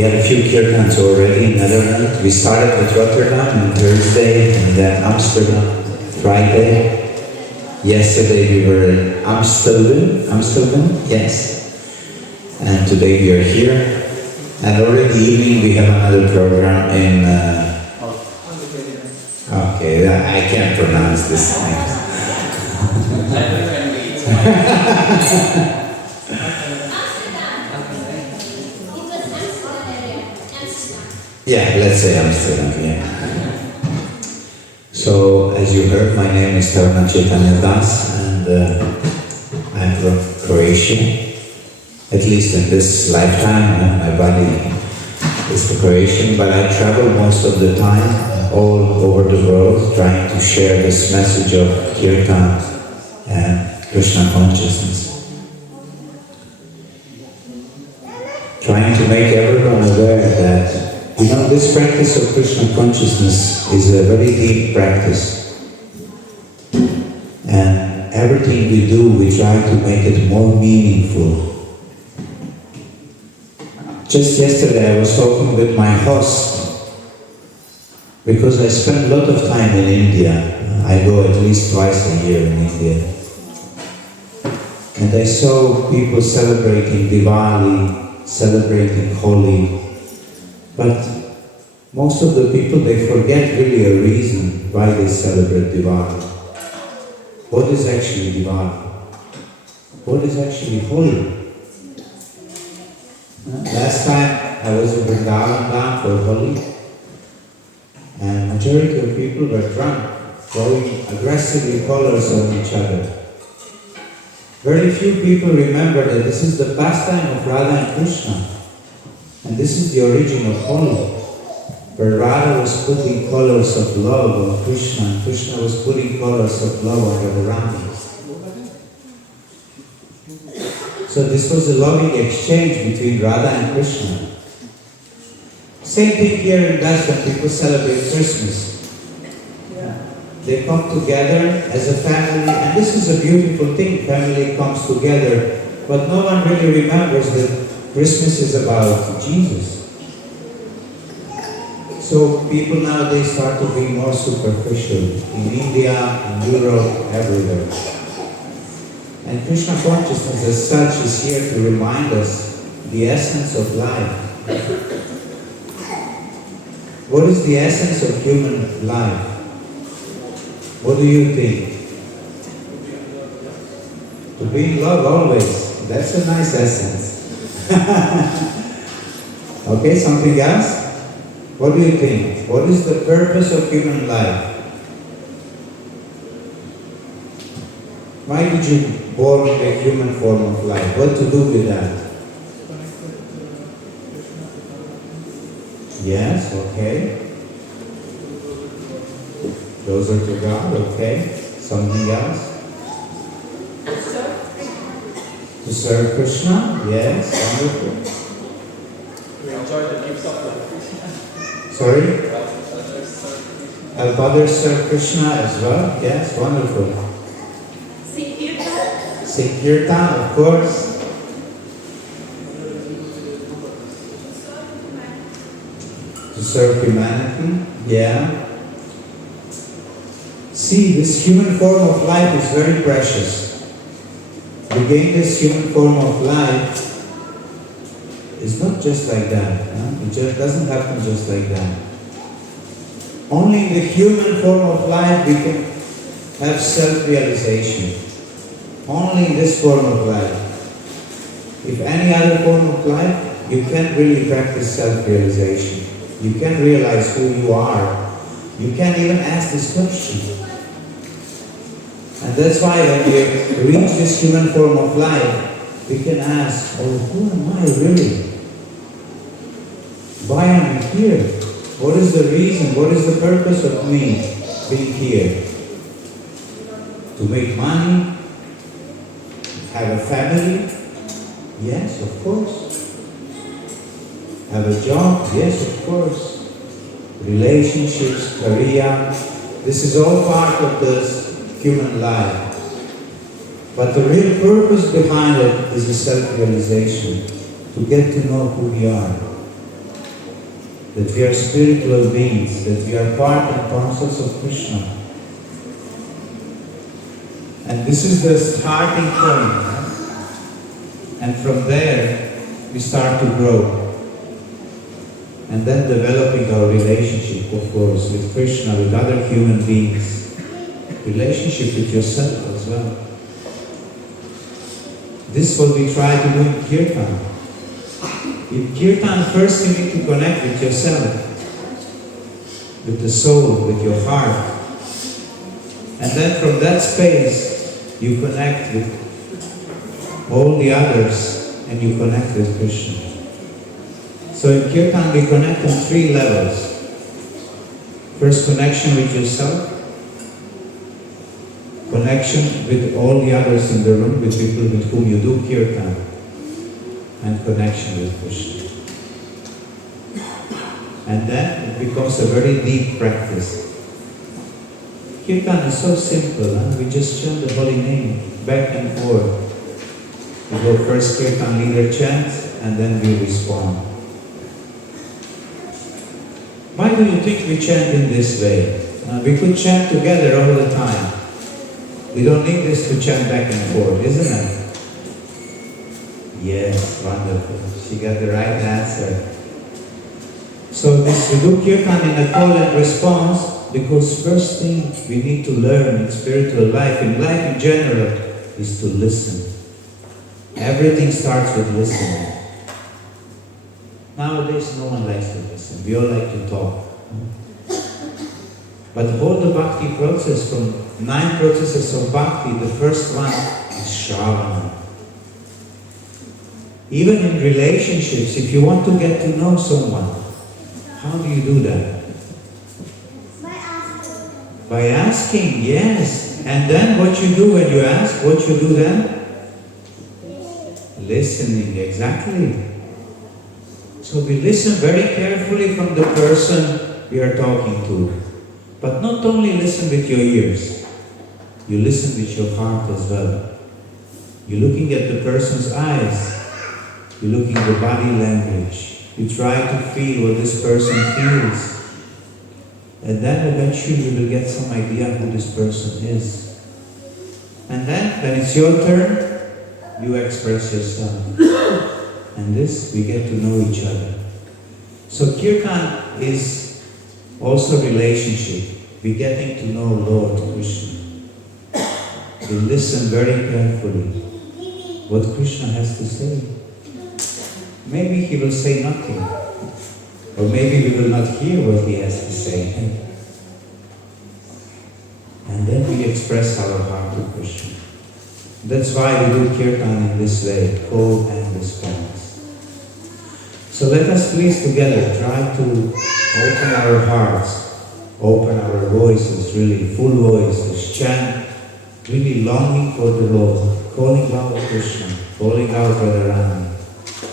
We had a few Kirtans already in Netherlands. We started with Rotterdam on Thursday, and then Amsterdam Friday. Yesterday we were in Eindhoven, yes. And today we are here. And already evening we have another program in... okay, I can't pronounce this name. Yeah, let's say Amsterdam, yeah. So, as you heard, my name is TARANA and I'm from Croatia. At least in this lifetime, my body is Croatian, but I travel most of the time all over the world trying to share this message of Kirtan and Krishna consciousness. Trying to make everyone aware that this practice of Krishna consciousness is a very deep practice. And everything we do, we try to make it more meaningful. Just yesterday I was talking with my host, because I spend a lot of time in India. I go at least twice a year in India. And I saw people celebrating Diwali, celebrating Holi. But most of the people, they forget really a reason why they celebrate Diwali. What is actually Diwali? What is actually Holi? Last time I was in Vrindavan for Holi, and majority of people were drunk, throwing aggressively colors on each other. Very few people remember that this is the pastime of Radha and Krishna. And this is the origin of Holi, where Radha was putting colors of love on Krishna, and Krishna was putting colors of love on the Rama. So this was a loving exchange between Radha and Krishna. Same thing here in Bliss when people celebrate Christmas. They come together as a family, and this is a beautiful thing, family comes together, but no one really remembers that Christmas is about Jesus. So people nowadays start to be more superficial, in India, in Europe, everywhere. And Krishna consciousness as such is here to remind us the essence of life. What is the essence of human life? What do you think? To be in love always. That's a nice essence. Okay, something else? What do you think? What is the purpose of human life? Why did you born in a human form of life? What to do with that? Yes, okay. Closer to God, okay. Something else? To serve Krishna? Yes, wonderful. To enjoy the gifts of Krishna. Sorry? Help others serve Krishna as well? Yes, wonderful. Sing Kirtan? Sing Kirtan, of course. To serve humanity? Yeah. See, this human form of life is very precious. We gain this human form of life. It's not just like that. It just doesn't happen just like that. Only in the human form of life we can have self-realization. Only in this form of life. If any other form of life, you can't really practice self-realization. You can't realize who you are. You can't even ask this question. And that's why when we reach this human form of life, we can ask, oh, who am I really? Why am I here? What is the reason? What is the purpose of me being here? To make money? Have a family? Yes, of course. Have a job? Yes, of course. Relationships, career, this is all part of this human life. But the real purpose behind it is the self-realization, to get to know who we are. that we are spiritual beings, that we are part and parcels of Krishna. And this is the starting point. And from there, we start to grow. And then developing our relationship, of course, with Krishna, with other human beings. Relationship with yourself as well. This is what we try to do in Kirtan. In Kirtan, first you need to connect with yourself, with the soul, with your heart. And then from that space, you connect with all the others and you connect with Krishna. So in Kirtan, we connect on 3 levels. First, connection with yourself. Connection with all the others in the room, with people with whom you do Kirtan. And connection with Krishna. And then it becomes a very deep practice. Kirtan is so simple, huh? We just chant the holy name back and forth. We go first Kirtan leader chants and then we respond. Why do you think we chant in this way? We could chant together all the time. We don't need this to chant back and forth, isn't it? Yes, wonderful. She got the right answer. So this we do Kirtan in a call and response because first thing we need to learn in spiritual life, in life in general, is to listen. Everything starts with listening. Nowadays no one likes to listen. We all like to talk. But all the Bhakti process, from 9 processes of Bhakti, the first one is Shravana. Even in relationships, if you want to get to know someone, how do you do that? By asking. By asking, yes. And then what you do when you ask, what you do then? Listening, exactly. So we listen very carefully from the person we are talking to. But not only listen with your ears, you listen with your heart as well. You're looking at the person's eyes. You're looking at the body language. You try to feel what this person feels. And then eventually you will get some idea who this person is. And then, when it's your turn, you express yourself. And this, we get to know each other. So Kirtan is also relationship. We're getting to know Lord Krishna. We listen very carefully what Krishna has to say. Maybe he will say nothing. Or maybe we will not hear what he has to say. And then we express our heart to Krishna. That's why we do Kirtan in this way, call and response. So let us please together try to open our hearts, open our voices, really full voices, chant, really longing for the Lord, calling out Krishna, calling out Radharani.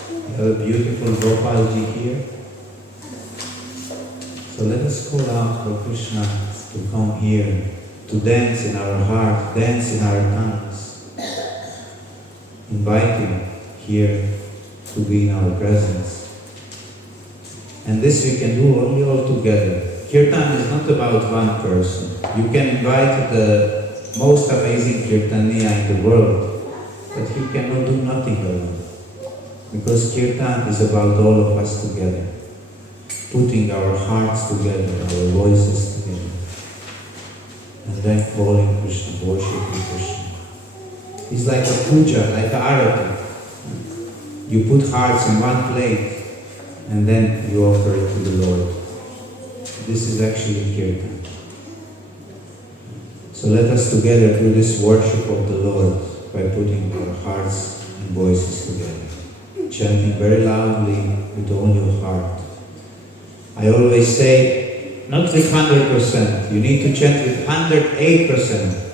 We have a beautiful Gopalji here. So let us call out for Krishna to come here, to dance in our heart, dance in our tongues. Invite him here to be in our presence. And this we can do only all together. Kirtan is not about one person. You can invite the most amazing Kirtaniya in the world, but he cannot do nothing alone. Because Kirtan is about all of us together, putting our hearts together, our voices together, and then calling Krishna, worshiping Krishna. It's like a puja, like an arati. You put hearts in one plate, and then you offer it to the Lord. This is actually Kirtan. So let us together do this worship of the Lord by putting our hearts and voices together, chanting very loudly with all your heart. I always say, not with 100%, you need to chant with 108%.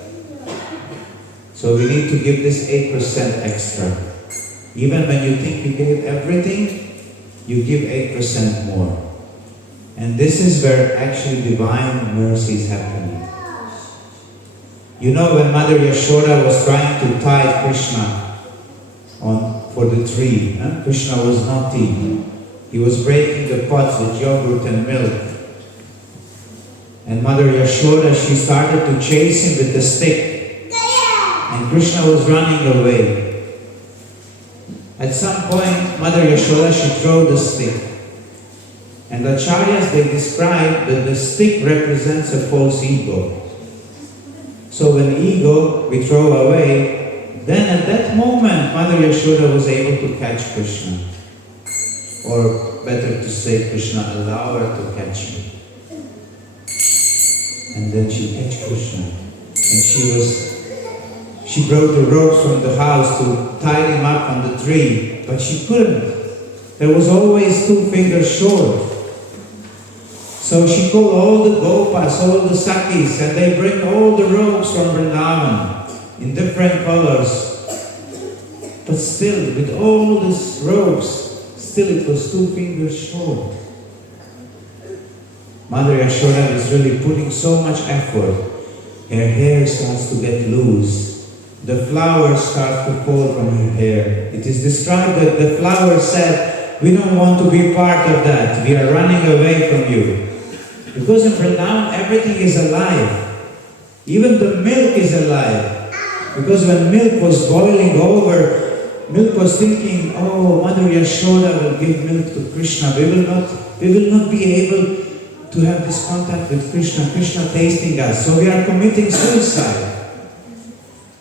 So we need to give this 8% extra. Even when you think you gave everything, you give 8% more. And this is where actually divine mercy is happening. You know, when Mother Yashoda was trying to tie Krishna for the tree, Krishna was naughty. He was breaking the pots with yogurt and milk. And Mother Yashoda, she started to chase him with the stick. And Krishna was running away. At some point, Mother Yashoda, she threw the stick. And the acharyas, they describe that the stick represents a false ego. So when ego we throw away, then at that moment Mother Yashoda was able to catch Krishna. Or better to say, Krishna allowed her to catch him. And then she catch Krishna. And she brought the ropes from the house to tie him up on the tree, but she couldn't. There was always 2 fingers short. So she called all the gopas, all the sakis, and they bring all the ropes from Vrindavan in different colors. But still, with all these ropes, still it was 2 fingers short. Mother Yashoda is really putting so much effort. Her hair starts to get loose. The flowers start to fall from her hair. It is described that the flower said, "We don't want to be part of that. We are running away from you." Because in Vrindavan, everything is alive. Even the milk is alive. Because when milk was boiling over, milk was thinking, "Oh, Mother Yashoda will give milk to Krishna. We will not be able to have this contact with Krishna. Krishna tasting us. So we are committing suicide."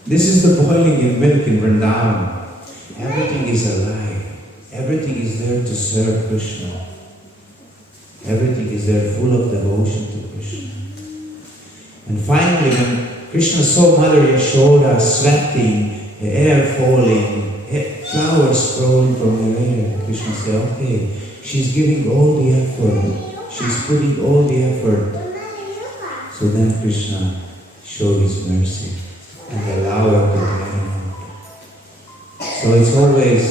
This is the boiling in milk in Vrindavan. Everything is alive. Everything is there to serve Krishna. Everything is there full of devotion to Krishna. And finally, when Krishna saw Mother Yashoda sweating, her hair falling, flowers falling from her hair, Krishna said, "Okay, she's giving all the effort. She's putting all the effort." So then Krishna showed his mercy and allowed her to marry. So it's always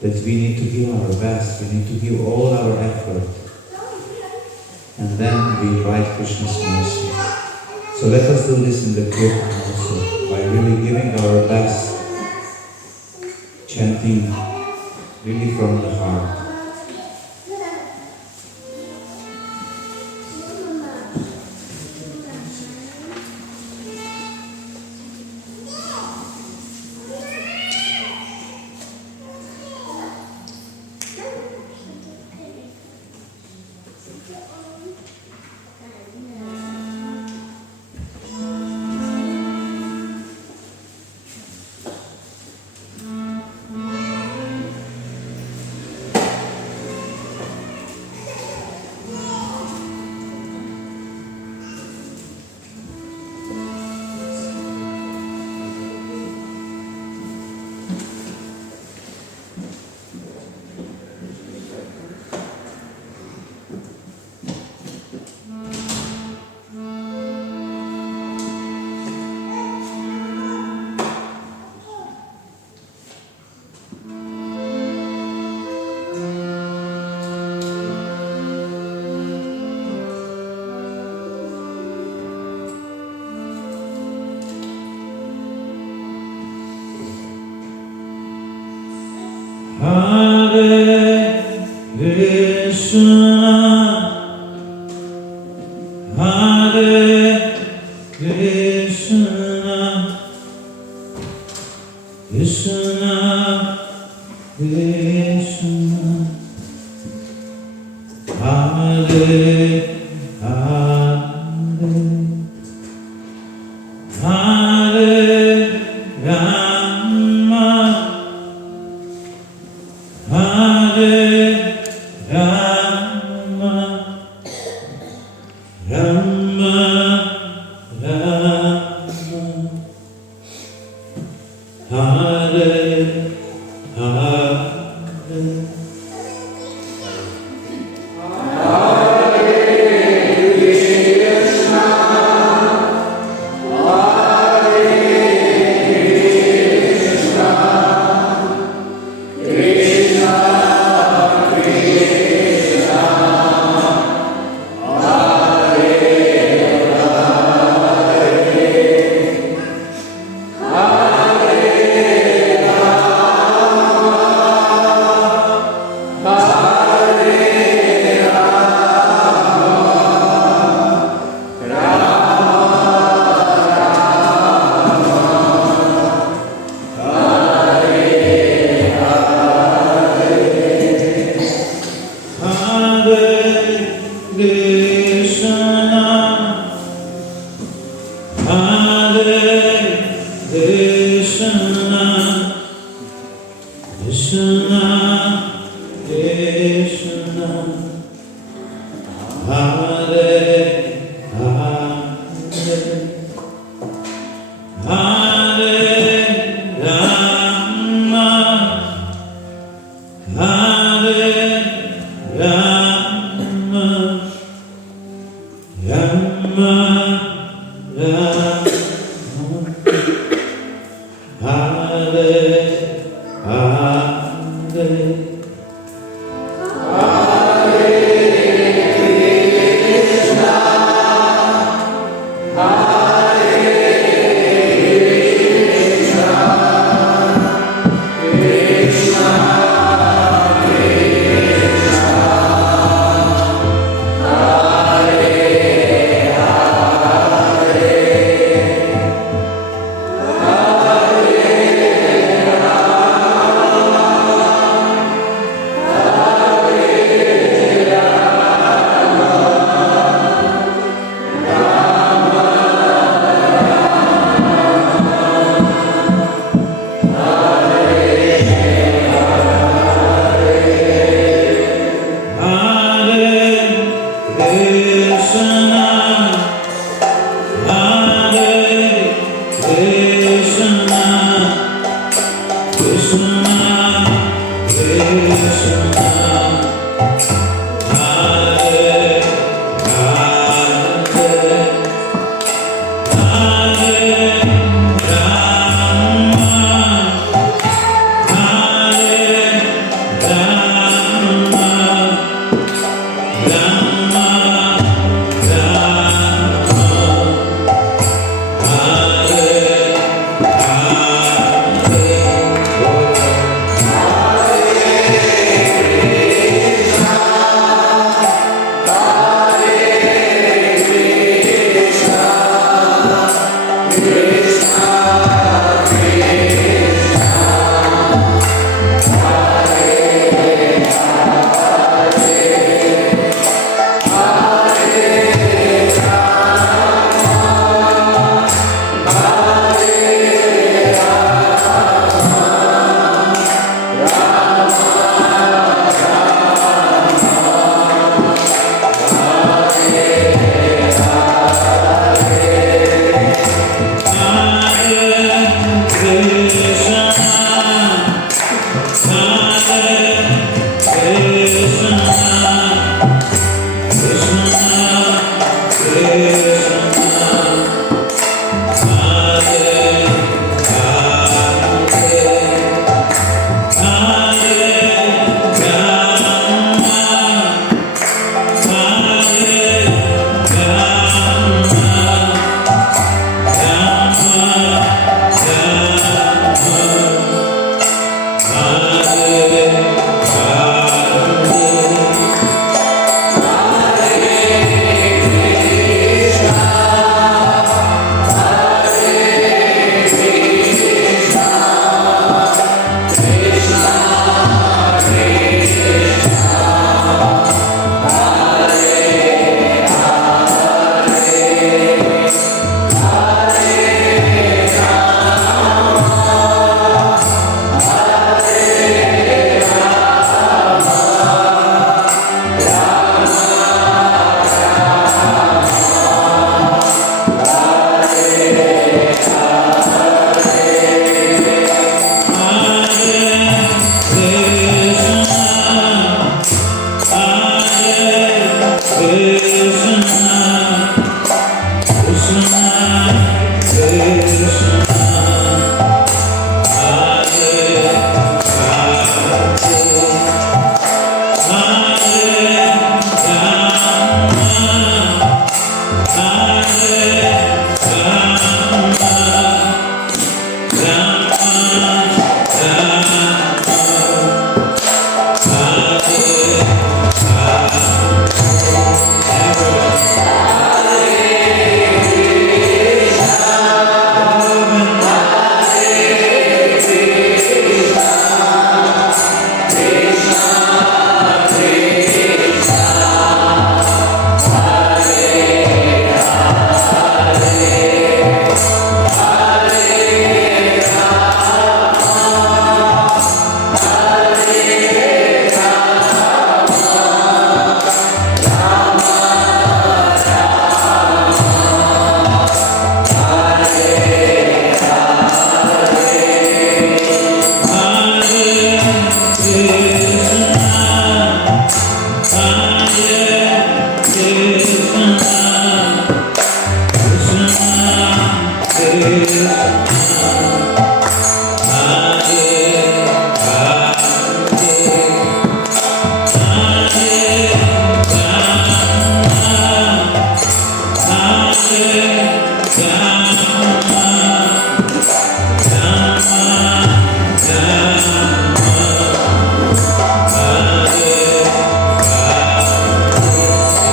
that we need to give our best. We need to give all our effort. And then we invite Krishna's mercy. So let us do this in the Kirtan also, by really giving our best, chanting really from the heart. Hare Krishna, Hare Krishna, Krishna Krishna, Hare Hare, Hare Rama, Hare Rama, Rama Rama, Hare Hare, Hare Hare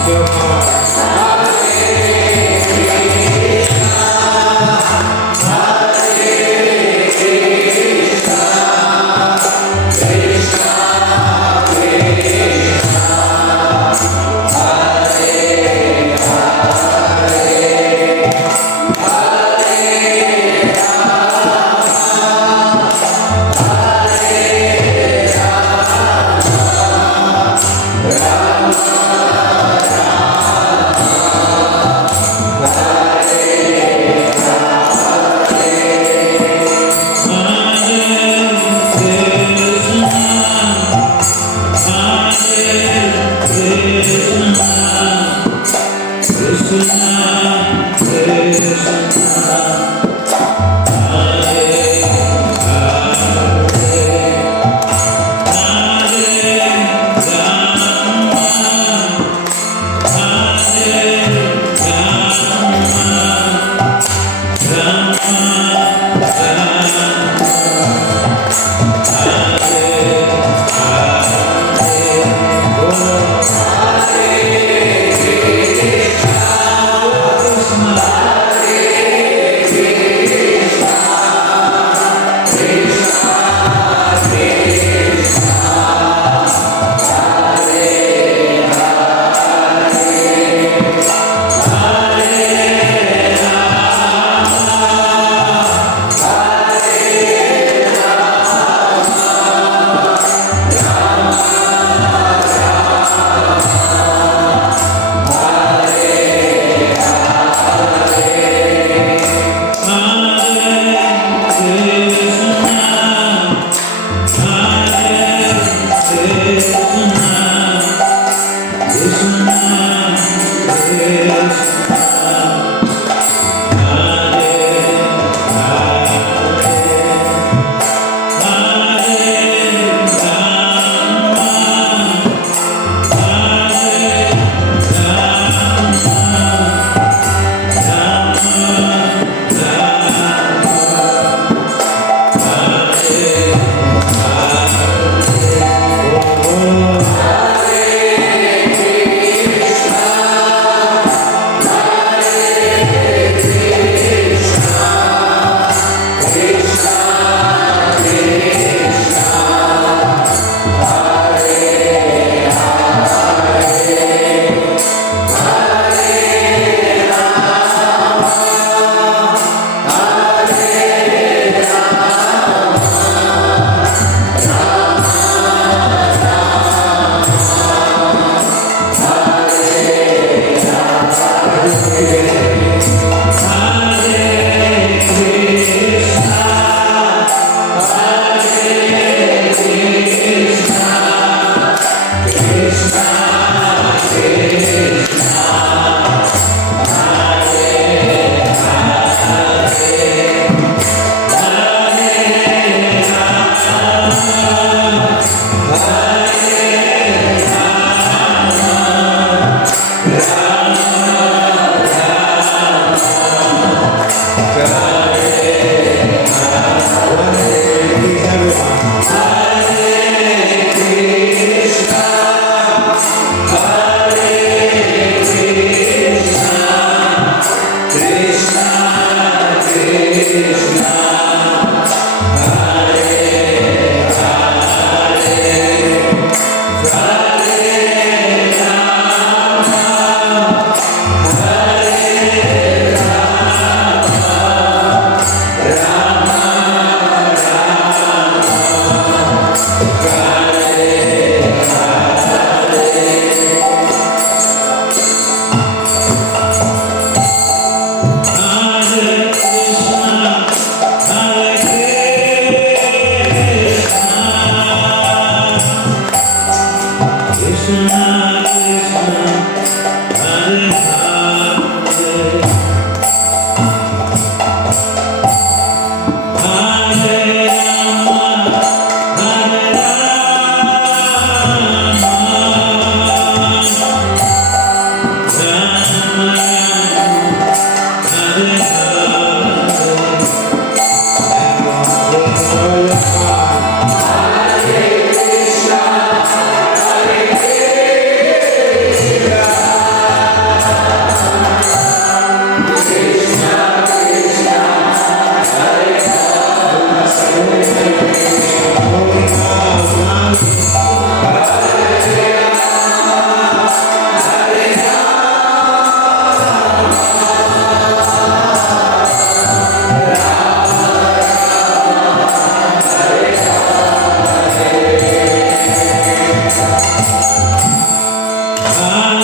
your heart. Hare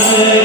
Hare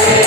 Hare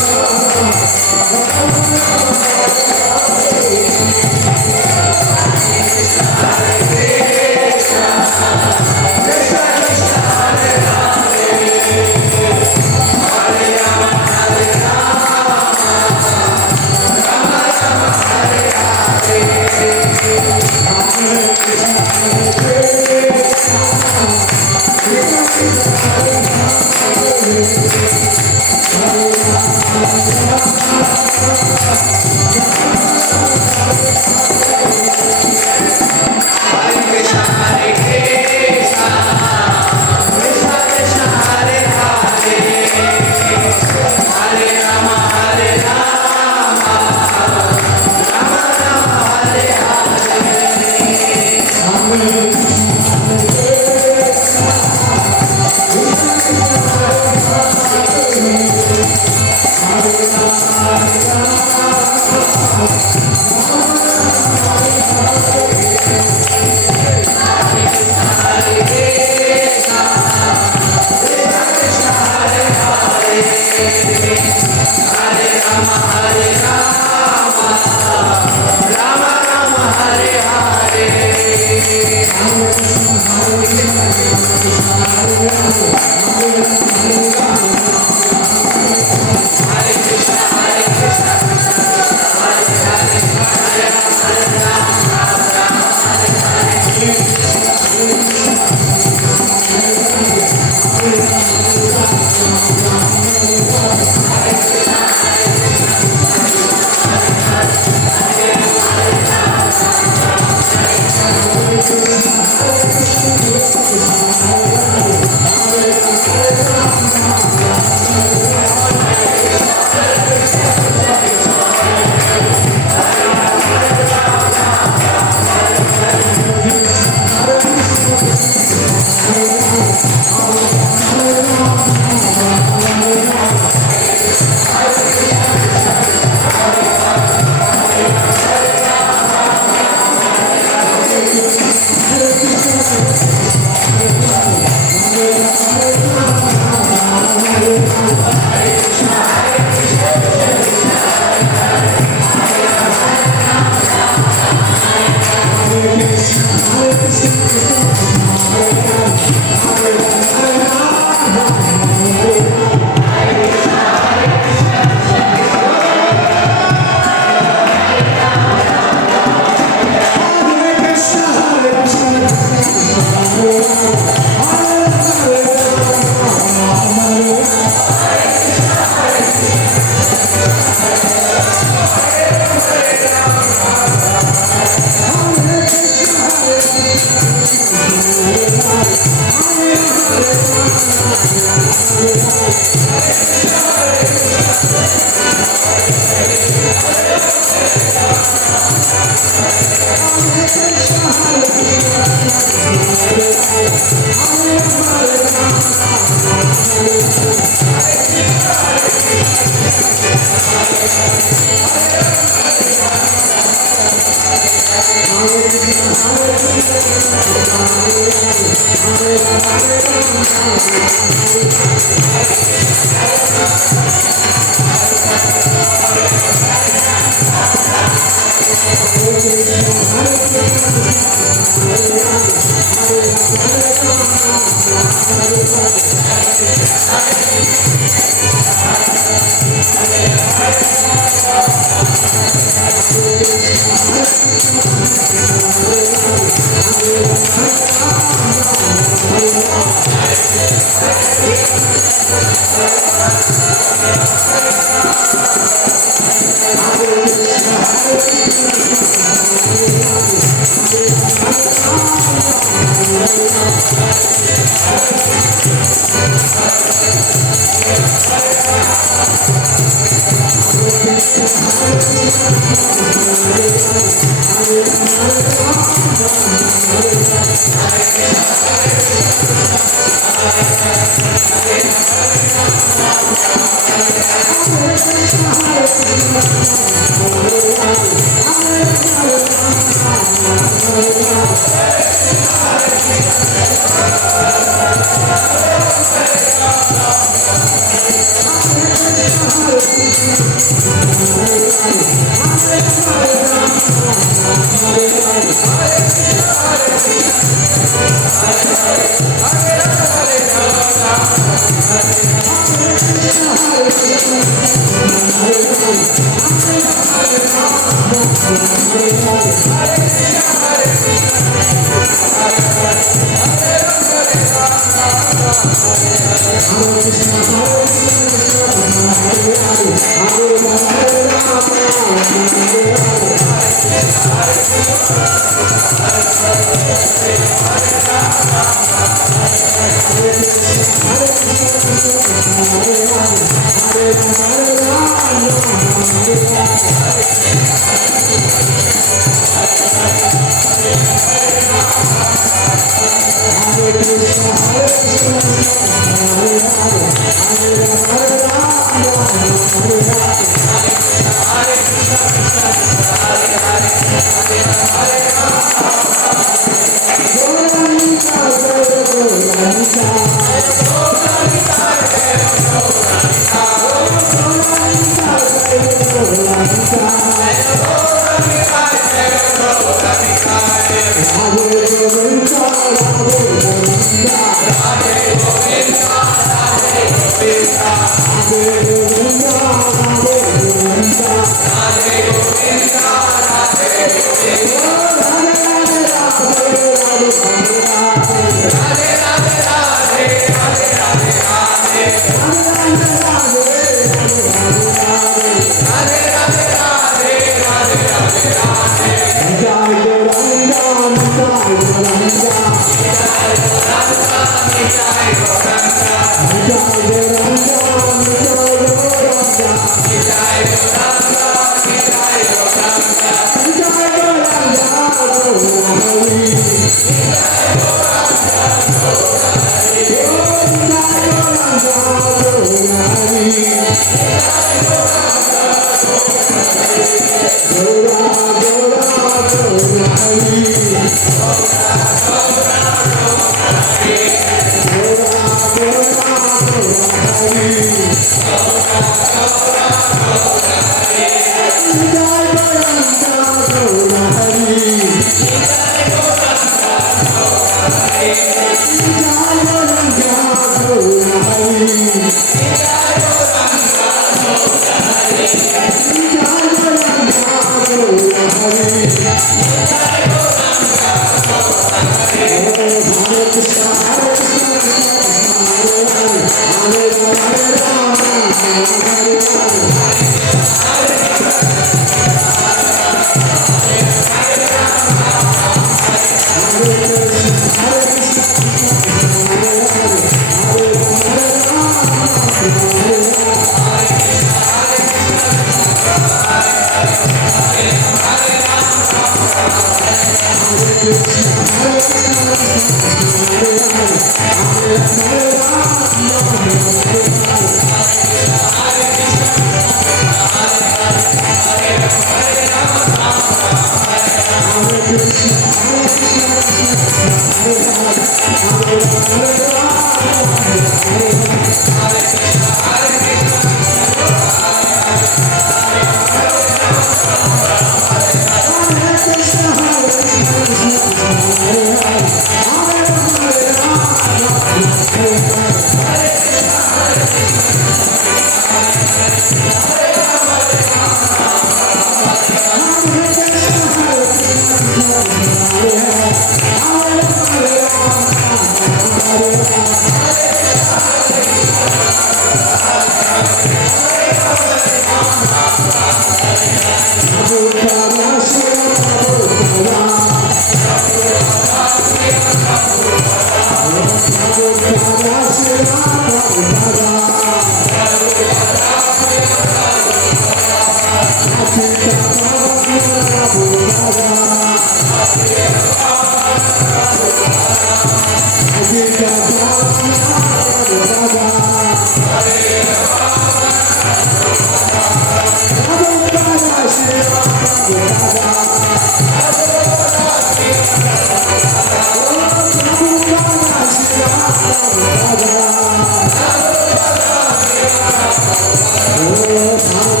Oh,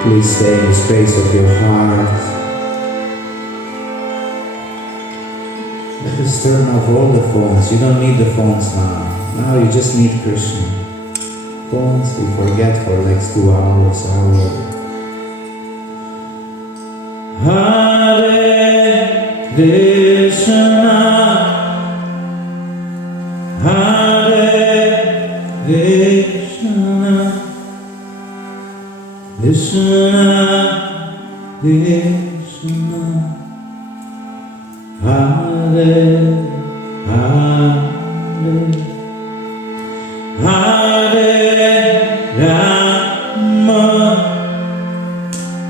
Please stay in the space of your heart. Let us turn off all the phones. You don't need the phones now. Now you just need Krishna. Phones we forget for the next 2 hours, hour. Hare Krishna, Hare Krishna, Krishna Krishna, Hare Hare, Hare Rama,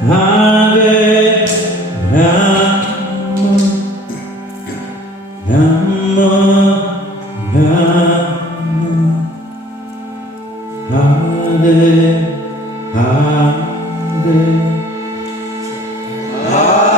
Hare Rama, Rama Rama, Hare Hare. Hare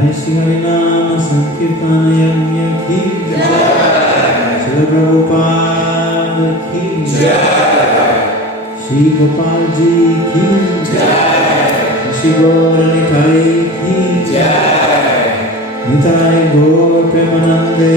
Jai Shri Harinama Sankirtana Yajna Ki Jai. Srila Prabhupada Ki Jai. Shri Gopal Ji Ki Jai. Shri Gaur Nitai Ki Jai. Nitai Gaur Premanande.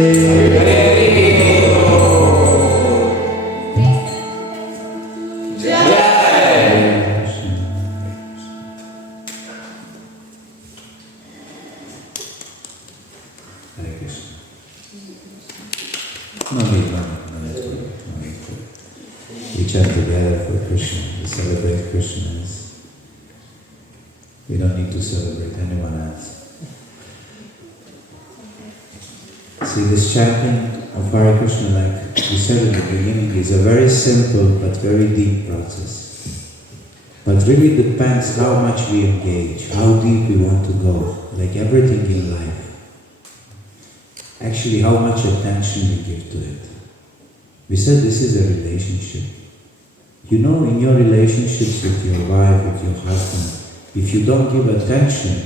We chant together for Krishna, we celebrate Krishna. We don't need to celebrate anyone else. See, this chanting of Hare Krishna, like we said in the beginning, is a very simple but very deep process. But really depends how much we engage, how deep we want to go, like everything in life. Actually, how much attention we give to it. We said this is a relationship. You know, in your relationships with your wife, with your husband, if you don't give attention,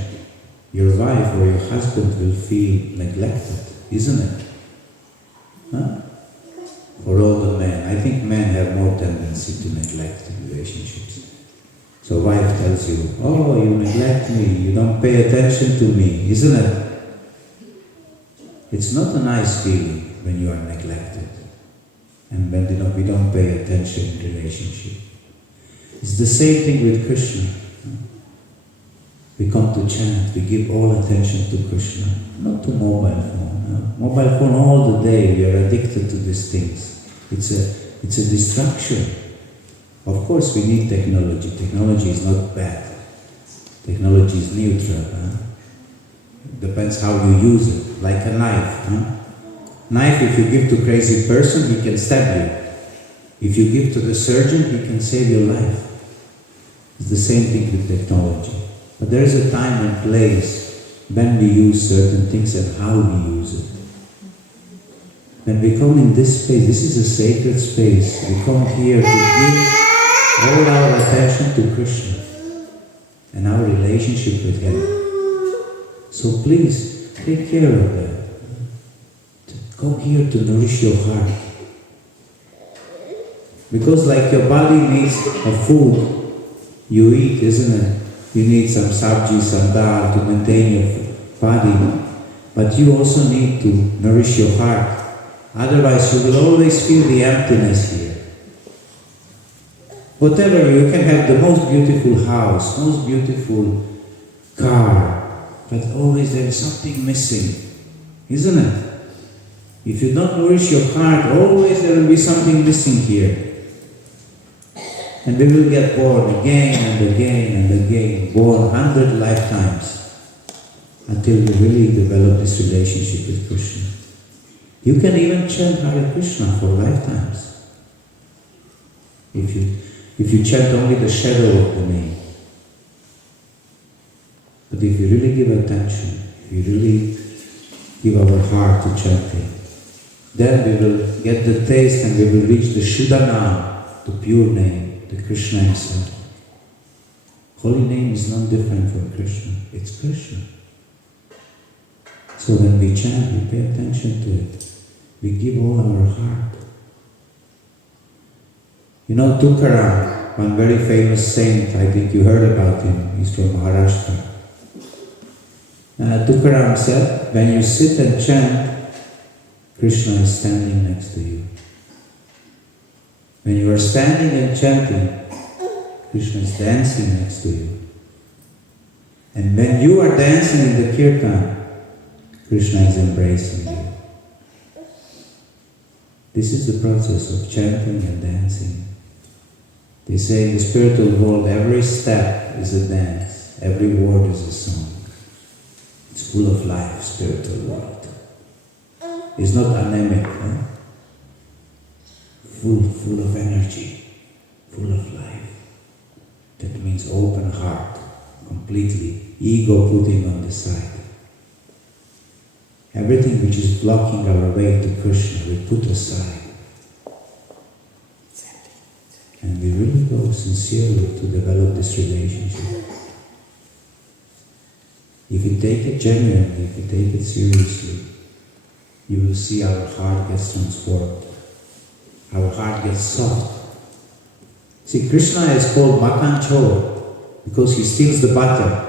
your wife or your husband will feel neglected, isn't it? Huh? For all the men. I think men have more tendency to neglect in relationships. So wife tells you, oh, you neglect me, you don't pay attention to me, isn't it? It's not a nice feeling when you are neglected and when we don't pay attention in relationship. It's the same thing with Krishna. We come to chant, we give all attention to Krishna, not to mobile phone. No. Mobile phone all the day, we are addicted to these things. It's a distraction. Of course we need technology. Technology is not bad. Technology is neutral. Depends how you use it. Like a knife. Knife, if you give to a crazy person, he can stab you. If you give to the surgeon, he can save your life. It's the same thing with technology. But there is a time and place when we use certain things and how we use it. When we come in this space, this is a sacred space. We come here to give all our attention to Krishna and our relationship with Him. So please, take care of that. Come here to nourish your heart. Because like your body needs a food you eat, isn't it? You need some sabji, some dal to maintain your body. But you also need to nourish your heart. Otherwise you will always feel the emptiness here. Whatever, you can have the most beautiful house, most beautiful car, but always there is something missing, isn't it? If you don't nourish your heart, always there will be something missing here. And we will get born again and again and again, born 100 lifetimes, until we really develop this relationship with Krishna. You can even chant Hare Krishna for lifetimes. If you chant only the shadow of the name. But if you really give attention, if you really give our heart to chanting, then we will get the taste and we will reach the Shuddha, the pure name, the Krishna himself. Holy name is not different from Krishna, it's Krishna. So when we chant, we pay attention to it. We give all our heart. You know Tukaram, one very famous saint, I think you heard about him, he's from Maharashtra. Tukaram said, when you sit and chant, Krishna is standing next to you. When you are standing and chanting, Krishna is dancing next to you. And when you are dancing in the Kirtan, Krishna is embracing you. This is the process of chanting and dancing. They say in the spiritual world, every step is a dance, every word is a song. It's full of life, spiritual world. It's not anemic, full of energy, full of life. That means open heart, completely, ego putting on the side. Everything which is blocking our way to Krishna, we put aside. And we really go sincerely to develop this relationship. If you take it genuinely, if you take it seriously, you will see our heart gets transformed. Our heart gets soft. See, Krishna is called Makan Chor because he steals the butter.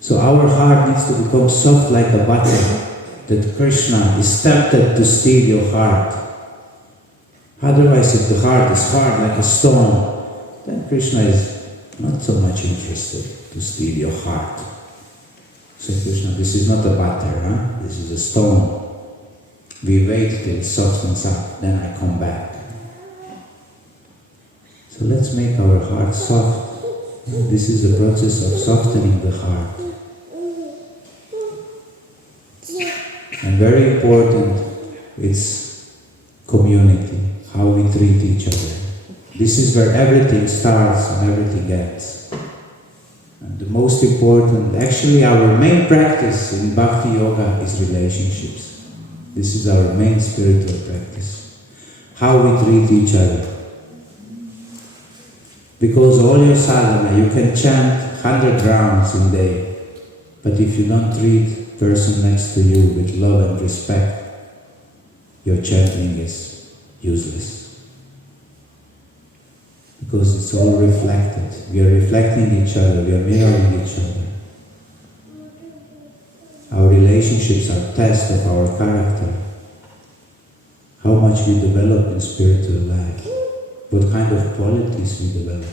So our heart needs to become soft like a butter, that Krishna is tempted to steal your heart. Otherwise, if the heart is hard like a stone, then Krishna is not so much interested to steal your heart. Say, Krishna, this is not a butter, huh? This is a stone. We wait till it softens up, then I come back. So let's make our heart soft. This is the process of softening the heart. And very important, it's community, how we treat each other. This is where everything starts and everything ends. And the most important, actually our main practice in Bhakti Yoga is relationships. This is our main spiritual practice. How we treat each other. Because all your sadhana, you can chant 100 rounds in a day, but if you don't treat the person next to you with love and respect, your chanting is useless. Because it's all reflected. We are reflecting each other, we are mirroring each other. Our relationships are tests of our character. How much we develop in spiritual life. What kind of qualities we develop.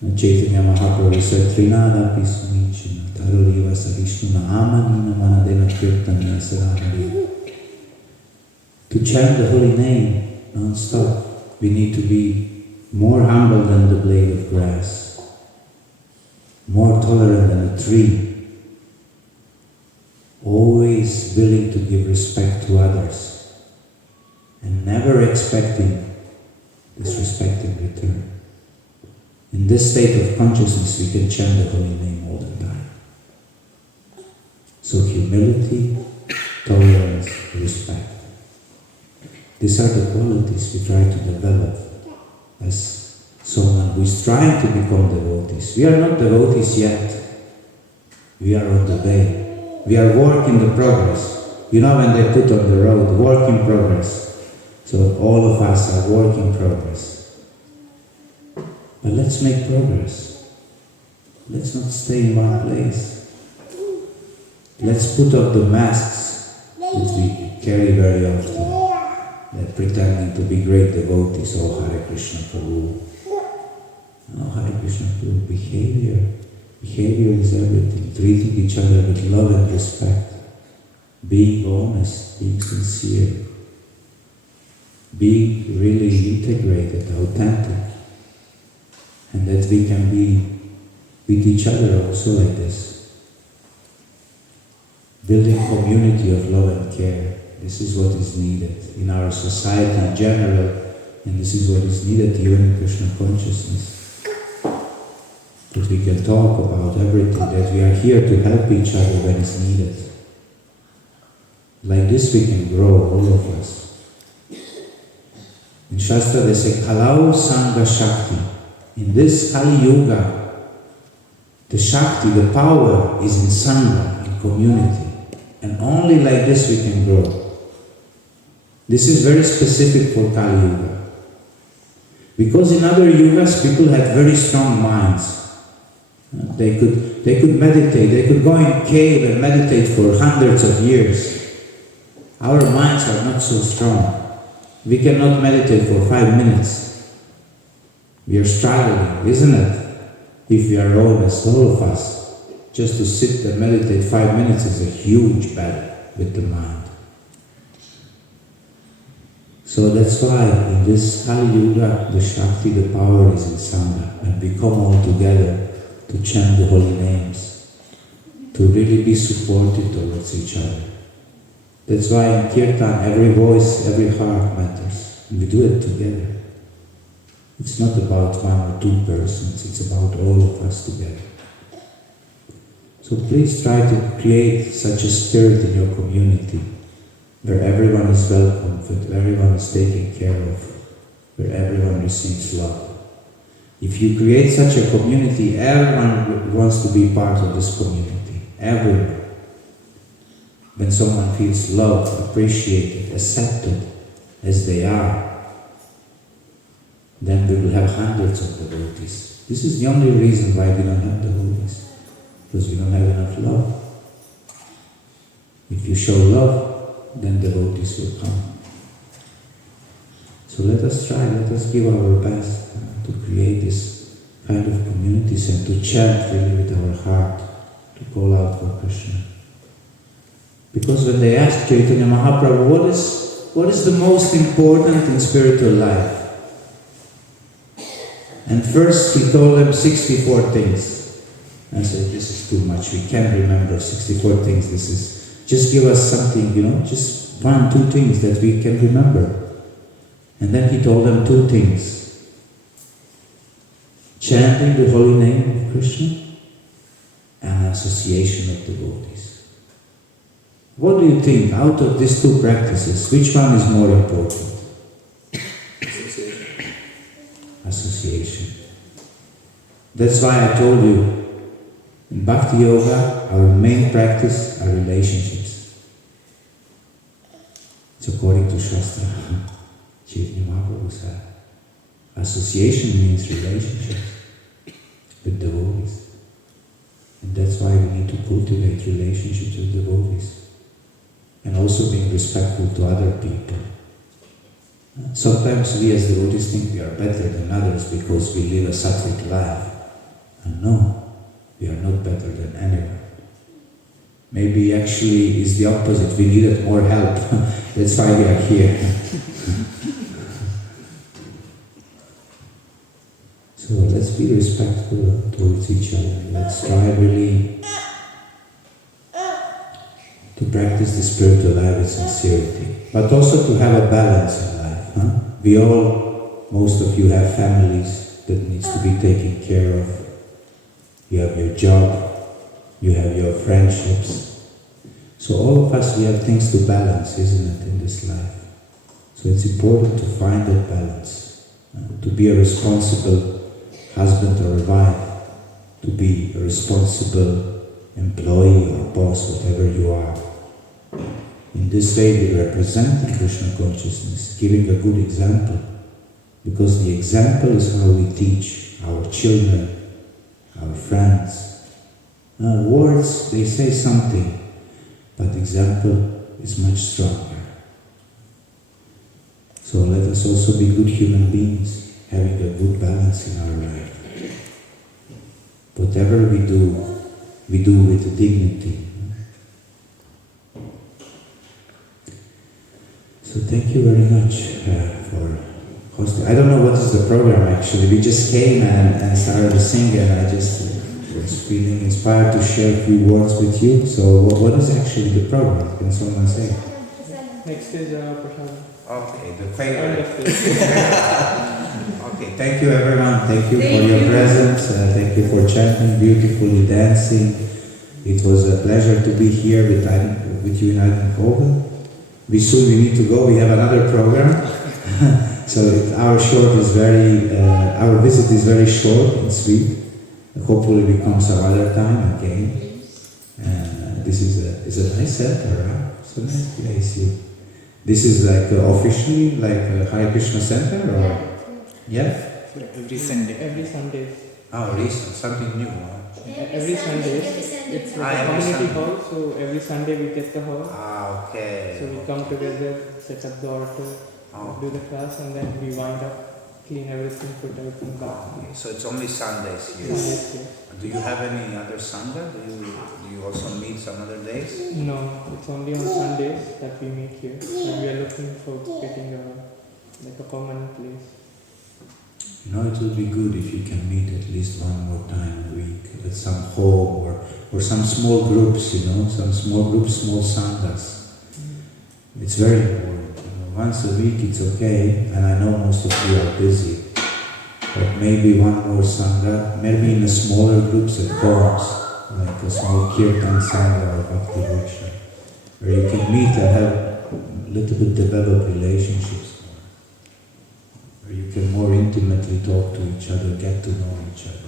And Chaitanya Mahaprabhu said, Trinada Pisunichina, Taruriva Sarishnuna, Amanina Manadena Kirtanya Sarahari. To chant the holy name non-stop, we need to be more humble than the blade of grass, more tolerant than a tree, always willing to give respect to others, and never expecting disrespect in return. In this state of consciousness, we can chant the holy name all the time. So humility, tolerance, respect. These are the qualities we try to develop as someone who is trying to become devotees. We are not devotees yet. We are on the way. We are work in the progress. You know when they put on the road, work in progress. So all of us are work in progress. But let's make progress. Let's not stay in one place. Let's put off the masks that we carry very often. Like pretending to be great devotees, oh Hare Krishna Prabhu. No, Hare Krishna Prabhu, behavior. Behavior is everything. Treating each other with love and respect. Being honest, being sincere. Being really integrated, authentic. And that we can be with each other also like this. Building community of love and care. This is what is needed in our society in general, and this is what is needed even in Krishna consciousness. That we can talk about everything, that we are here to help each other when it's needed. Like this we can grow, all of us. In Shastra they say, Kalau Sangha Shakti. In this Kali Yuga, the Shakti, the power is in Sangha, in community. And only like this we can grow. This is very specific for Kali Yuga. Because in other yugas people had very strong minds. They could meditate, they could go in a cave and meditate for hundreds of years. Our minds are not so strong. We cannot meditate for 5 minutes. We are struggling, isn't it? If we are honest, all of us, just to sit and meditate 5 minutes is a huge battle with the mind. So that's why in this Kali Yuga, the Shakti, the power is in Sangha, and we come all together to chant the holy names, to really be supportive towards each other. That's why in Kirtan, every voice, every heart matters. We do it together. It's not about 1 or 2 persons, it's about all of us together. So please try to create such a spirit in your community, where everyone is welcomed, where everyone is taken care of, where everyone receives love. If you create such a community, everyone wants to be part of this community. Everyone. When someone feels loved, appreciated, accepted as they are, then we will have hundreds of devotees. This is the only reason why we don't have devotees. Because we don't have enough love. If you show love, then devotees will come. So let us try, let us give our best to create this kind of communities and to chant really with our heart, to call out for Krishna. Because when they asked Chaitanya Mahaprabhu, what is the most important in spiritual life? And first he told them 64 things. I said, this is too much, we can't remember 64 things, just give us something, just 1, 2 things that we can remember. And then he told them 2 things. Chanting the holy name of Krishna and association of devotees. What do you think, out of these 2 practices, which one is more important? Association. That's why I told you, in Bhakti Yoga, our main practice are relationships. It's according to Shastra. Chaitanya Mahaprabhu said, association means relationships with devotees. And that's why we need to cultivate relationships with devotees. And also being respectful to other people. Sometimes we as devotees think we are better than others because we live a sattvic life. And no, we are not better than anyone. Maybe actually it's the opposite, we needed more help. That's why we are here. So let's be respectful towards each other. Let's try really to practice the spiritual life with sincerity. But also to have a balance in life. We all, most of you have families that needs to be taken care of. You have your job, you have your friendships. So all of us, we have things to balance, isn't it, in this life? So it's important to find that balance, to be a responsible husband or a wife, to be a responsible employee or boss, whatever you are. In this way we represent the Krishna consciousness, giving a good example, because the example is how we teach our children, our friends. Words, they say something, but example is much stronger. So let us also be good human beings, having a good balance in our life. Whatever we do with dignity. So thank you very much for hosting. I don't know what is the program actually. We just came and started singing, and I just was feeling inspired to share a few words with you. So what is actually the program? Can someone say? Next is Prashad. Okay, the favorite. Okay, thank you everyone. Thank you for your presence. Thank you for chanting, beautifully dancing. It was a pleasure to be here with you in Eindhoven. We need to go. We have another program. So our visit is very short and sweet. Hopefully we come some other time again. This is a nice center, right? It's a nice place. This is like officially like a Hare Krishna center, or yeah? Every Sunday. Every Sunday. Oh, recent, something new. Every Sunday. It's like a community hall, so every Sunday we get the hall. Ah, okay. So we come together, set up the altar, do the class, and then we wind up, clean everything, put everything back. Okay. So it's only Sundays here. Sundays, yes. Do you have any other Sangha? Do you also meet some other days? No, it's only on Sundays that we meet here. And we are looking for getting a permanent place. It would be good if you can meet at least one more time a week at some home or some small groups, some small groups, small sanghas. It's very important. Once a week it's okay, and I know most of you are busy, but maybe one more sangha, maybe in a smaller groups at homes, like a small Kirtan sangha or Bhakti workshop, where you can meet and have a little bit develop relationships. where you can more intimately talk to each other, get to know each other.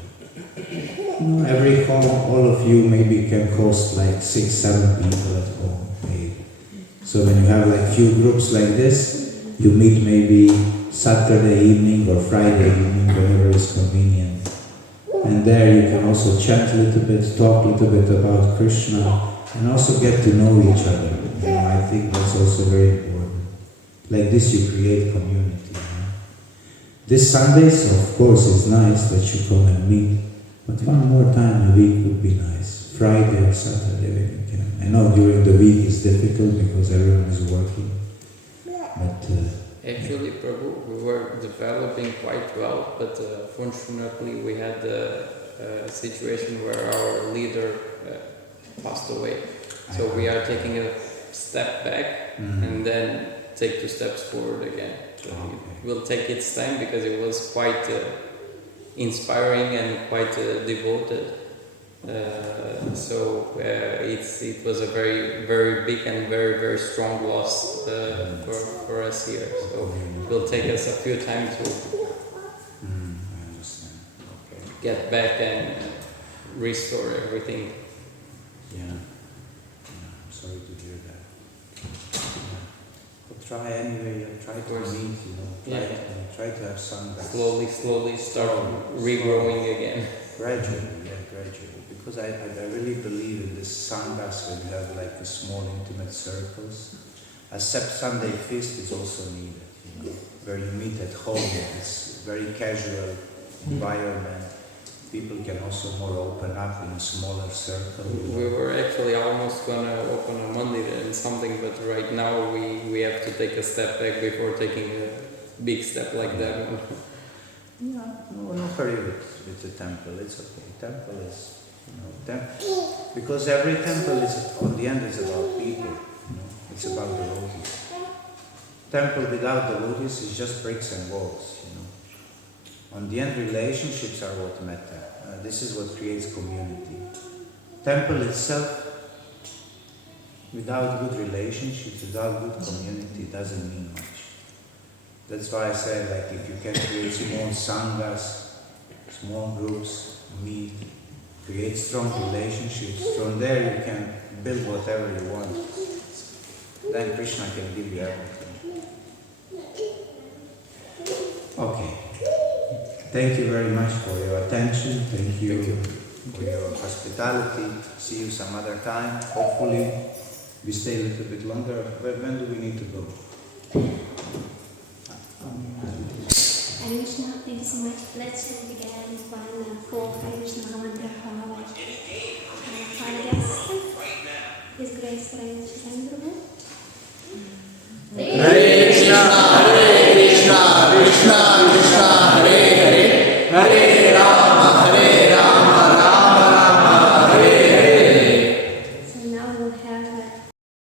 Every home, all of you maybe can host like 6-7 people at home, maybe. So when you have like few groups like this, you meet maybe Saturday evening or Friday evening, whenever is convenient. And there you can also chat a little bit, talk a little bit about Krishna, and also get to know each other. I think that's also very important. Like this you create community. This Sundays, of course, is nice that you come and meet, but one more time a week would be nice. Friday or Saturday when you can. I know during the week is difficult because everyone is working, but actually, Prabhu, we were developing quite well, but fortunately we had a situation where our leader passed away. So we are taking a step back and then take 2 steps forward again. So it will take its time because it was quite inspiring and quite devoted. It was a very, very big and very, very strong loss for us here. So it will take us a few time to I understand. Okay. get back and restore everything. Yeah. I'm sorry to hear that. Yeah. But try anyway, try to meet, try to have some Slowly start regrowing again. Gradually. Because I really believe in this sanghas where you have like a small intimate circles. Except Sunday feast is also needed, where you meet at home, it's very casual environment. People can also more open up in a smaller circle. We were actually almost gonna open a Monday and something, but right now we have to take a step back before taking a big step like that one. No hurry with the temple, it's okay. Temple is, because every temple is, on the end, is about people, it's about devotees. Temple without devotees is just bricks and walls, On the end, relationships are what matter. This is what creates community. Temple itself, without good relationships, without good community, doesn't mean much. That's why I say, like, if you can create small sanghas, small groups, meet, create strong relationships, from there you can build whatever you want. Then Krishna can give you everything. Okay. Thank you very much for your attention. Thank you for your hospitality. See you some other time. Hopefully we stay a little bit longer. When do we need to go? Hare Krishna, thank you so much. Let's chant again one full Hare Krishna mantra for our guest, His Grace Rama.